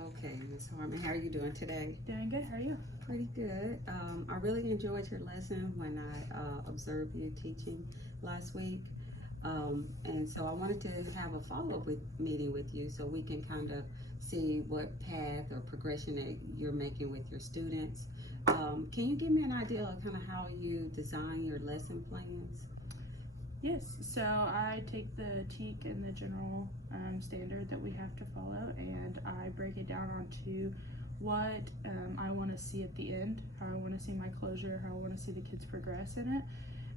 Okay, Ms. Harmon, how are you doing today? Doing good, how are you? Pretty good. I really enjoyed your lesson when I observed you teaching last week. And so I wanted to have a follow-up meeting with you so we can kind of see what path or progression that you're making with your students. Can you give me an idea of kind of how you design your lesson plans? Yes, so I take the TEK and the general standard that we have to follow, and I break it down onto what I want to see at the end, how I want to see my closure, how I want to see the kids progress in it.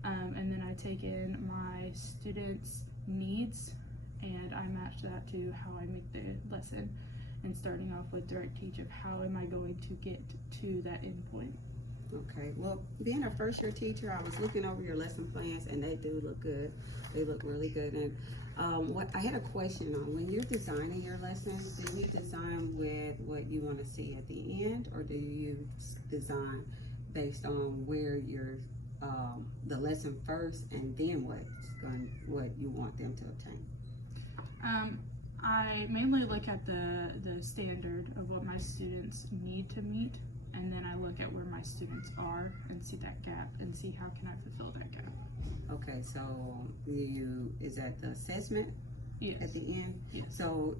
And then I take in my students' needs and I match that to how I make the lesson, and starting off with direct teach of how am I going to get to that end point. Okay, well, being a first year teacher, I was looking over your lesson plans and they do look good. They look really good. And what I had a question on, when you're designing your lessons, do you design with what you want to see at the end, or do you design based on where you're the lesson first and then what you want them to obtain? I mainly look at the standard of what my students need to meet, and then I look at where my students are and see that gap and see how can I fulfill that gap. Okay, so is that the assessment? Yes. At the end? Yes. So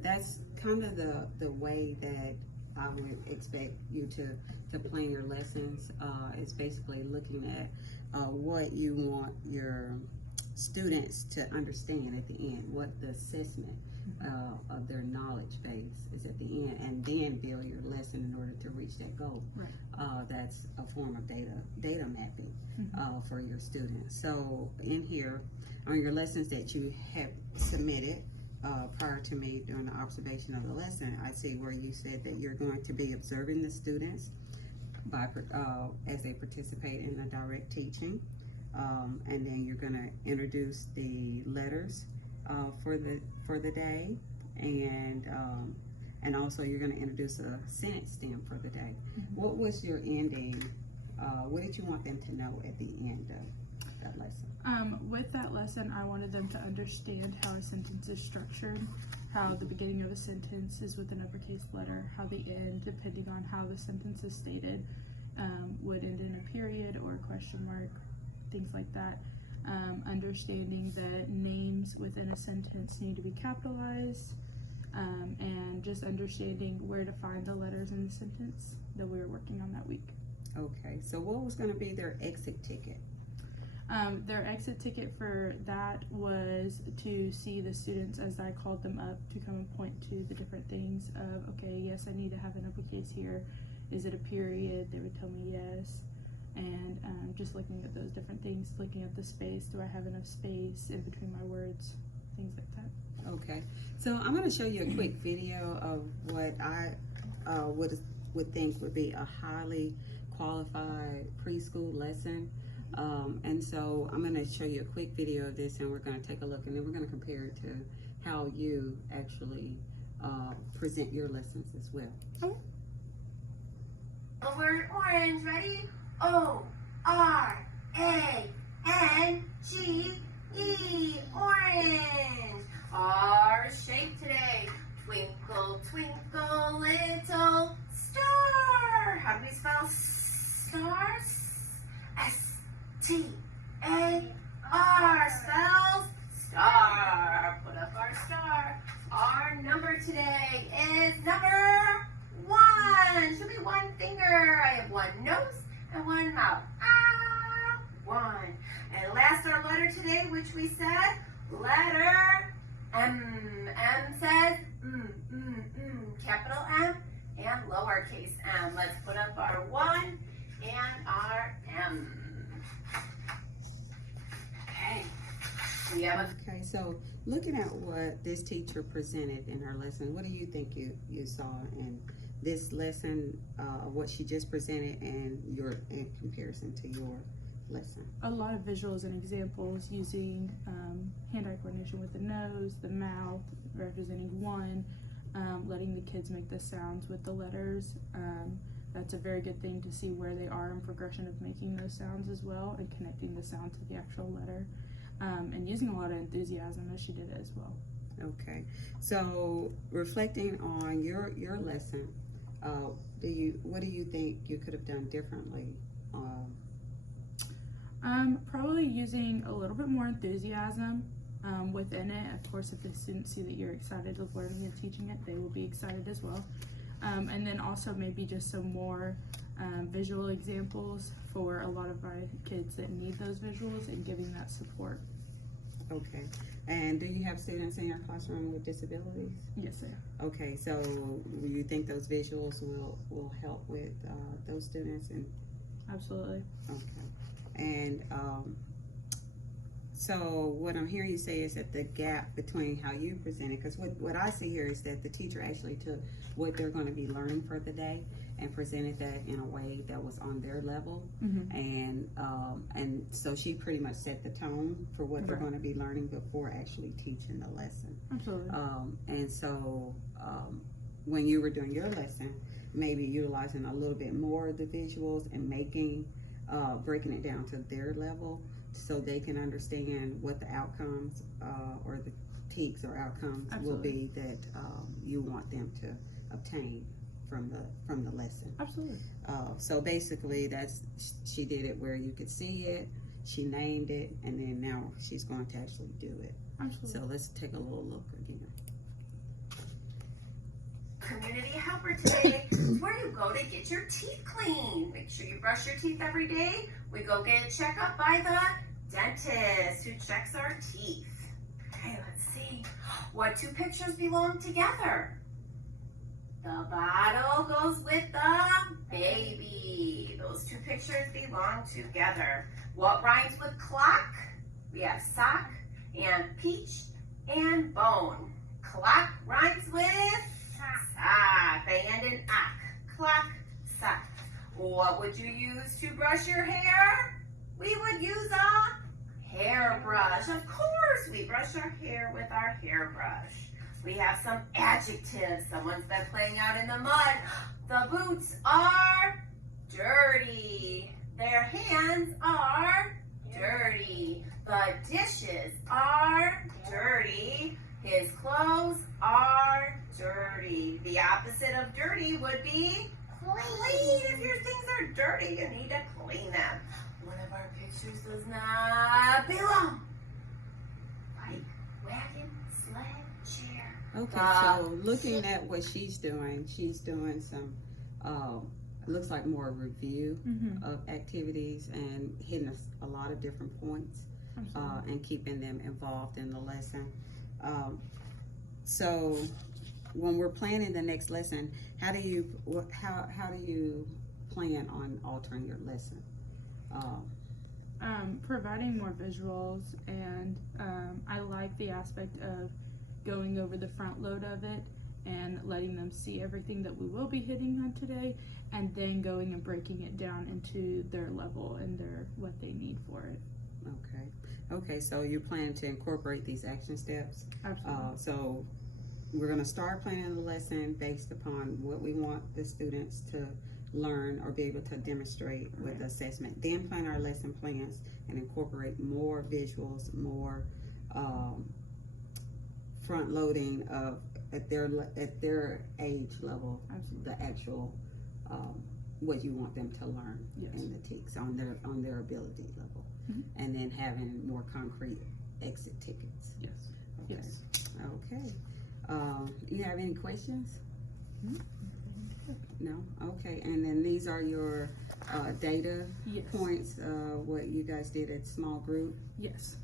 that's kind of the way that I would expect you to plan your lessons. It's basically looking at what you want your students to understand at the end, what the assessment of their knowledge base is at the end, and then build your lesson in order to reach that goal. Right. That's a form of data mapping for your students. So in here, on your lessons that you have submitted prior to me doing the observation of the lesson, I see where you said that you're going to be observing the students by as they participate in the direct teaching. And then you're going to introduce the letters for the day, and also you're going to introduce a sentence stem for the day. What was your ending? What did you want them to know at the end of that lesson? With that lesson, I wanted them to understand how a sentence is structured, how the beginning of a sentence is with an uppercase letter, how the end, depending on how the sentence is stated, would end in a period or a question mark, things like that. Understanding that names within a sentence need to be capitalized, and just understanding where to find the letters in the sentence that we were working on that week. Okay, so what was going to be their exit ticket? Their exit ticket for that was to see the students as I called them up to come and point to the different things of, okay, yes, I need to have an uppercase here. Is it a period? They would tell me yes. And just looking at those different things, looking at the space, do I have enough space in between my words, things like that. Okay, so I'm going to show you a quick video of what I would think would be a highly qualified preschool lesson. And so I'm going to show you a quick video of this, and we're going to take a look, and then we're going to compare it to how you actually present your lessons as well. The word orange, ready? O-R-A-N-G-E, orange. Our shape today, twinkle, twinkle, little star. How do we spell stars? S-T-A-R, spells star. Put up our star. Our number today is number 1. Should be one finger. I have one nose and one mouth. Ah, 1. And last, our letter today, which we said, letter M. M says capital M and lowercase m. Let's put up our 1 and our M. Okay. We have a Okay, so looking at what this teacher presented in her lesson, what do you think you saw in this lesson, what she just presented, and in comparison to your lesson? A lot of visuals and examples using hand-eye coordination with the nose, the mouth, representing 1, letting the kids make the sounds with the letters. That's a very good thing to see where they are in progression of making those sounds as well, and connecting the sound to the actual letter, and using a lot of enthusiasm as she did it as well. Okay, so reflecting on your lesson, what do you think you could have done differently? Probably using a little bit more enthusiasm within it. Of course, if the students see that you're excited of learning and teaching it, they will be excited as well. And then also maybe just some more visual examples for a lot of my kids that need those visuals and giving that support. Okay, and do you have students in your classroom with disabilities? Yes, sir. Okay, so do you think those visuals will help with those students? And Absolutely. okay, and so what I'm hearing you say is that the gap between how you presented, because what I see here is that the teacher actually took what they're going to be learning for the day and presented that in a way that was on their level, and so she pretty much set the tone for what they're Right. going to be learning before actually teaching the lesson. Absolutely. And so when you were doing your lesson, maybe utilizing a little bit more of the visuals and breaking it down to their level so they can understand what the outcomes or the TEKS or outcomes will be that you want them to obtain from the lesson. Absolutely. So basically she did it where you could see it, she named it, and then now she's going to actually do it. Absolutely. So let's take a little look again. Community helper today is where you go to get your teeth cleaned. Make sure you brush your teeth every day. We go get a checkup by the dentist who checks our teeth. Okay, let's see. What two pictures belong together? The bottle goes with the baby. Those two pictures belong together. What rhymes with clock? We have sock and peach and bone. Clock rhymes with sock. They end in ak. Clock, sock. What would you use to brush your hair? We would use a hairbrush. Of course, we brush our hair with our hairbrush. We have some adjectives. Someone's been playing out in the mud. The boots are dirty. Their hands are dirty. The dishes are dirty. His clothes are dirty. The opposite of dirty would be clean. If your things are dirty, you need to clean them. One of our pictures does not belong. Bike, wagon, sled, chair. Okay, so looking at what she's doing some, it looks like more review of activities and hitting a lot of different points and keeping them involved in the lesson. So when we're planning the next lesson, how do you plan on altering your lesson? Providing more visuals, and I like the aspect of going over the front load of it and letting them see everything that we will be hitting on today, and then going and breaking it down into their level and what they need for it. Okay, so you plan to incorporate these action steps. Absolutely. So we're going to start planning the lesson based upon what we want the students to learn or be able to demonstrate with the assessment. Then plan our lesson plans and incorporate more visuals, more front loading of at their age level. Absolutely. The actual what you want them to learn in the TEKS on their ability level, and then having more concrete exit tickets. Yes. Okay. Yes. Okay. You have any questions? No? Okay, and then these are your data Yes. points, what you guys did at small group? Yes.